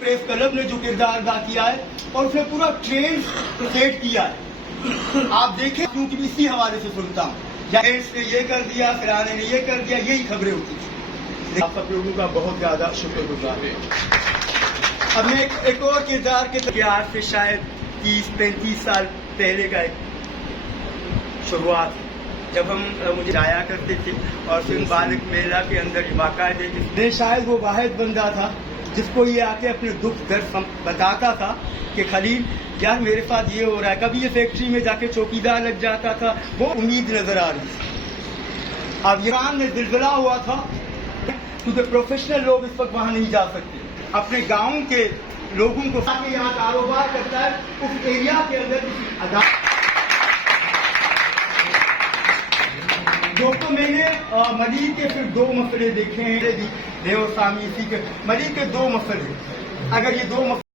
Press club ने जो किरदार अदा किया है और उसने पूरा ट्रेन सेट किया है। आप देखें, क्योंकि इसी हवाले से सुनता हूँ, जेंट्स ने ये कर दिया, फिराने ने ये कर दिया, यही खबरें होती थी। आप सब लोगों का बहुत ज्यादा शुक्रगुजार है। अब मैं एक और किरदार के आज से शायद 30-35 साल पहले का एक शुरुआत, जब हम मुझे जाया करते थे और फिर बालक मेला के अंदर बाकायदे मैं शायद वो वाहिद बंदा था जिसको ये आके अपने दुख दर्द बताता था कि खलील यार मेरे साथ ये हो रहा है। कभी ये फैक्ट्री में जाके चौकीदार लग जाता था, वो उम्मीद नजर आ रही थी। अब ईरान में जिलजिला हुआ था क्योंकि प्रोफेशनल लोग इस वक्त वहां नहीं जा सकते। अपने गाँव के लोगों को यहाँ कारोबार करता है, उस एरिया के अंदर दोस्तों मैंने मलिक के फिर 2 मसले देखे हैं, देव सामी इसी के मलिक के 2 मसले, अगर ये 2 मसले